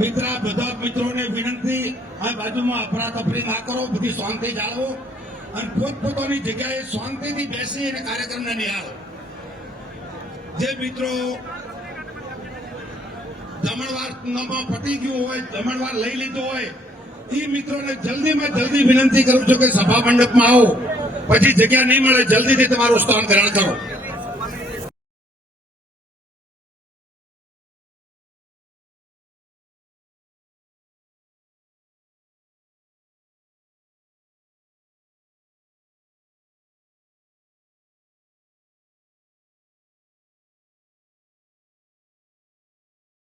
મિત્ર બધા મિત્રોને વિનંતી, આ બાજુમાં અફરાતફરી ના કરો, બધી શાંતિ જાળવો અને પોતપોતાની જગ્યાએ શાંતિથી બેસી અને કાર્યક્રમને નિહાળો. જે મિત્રો જમણવાર પતી ગયું હોય, જમણવાર લઈ લીધો હોય, એ મિત્રોને જલ્દીમાં જલ્દી વિનંતી કરું છું કે સભા મંડપમાં આવો, પછી જગ્યા નહીં મળે જલ્દીથી તમારું સ્થાન ગ્રહણ કરો.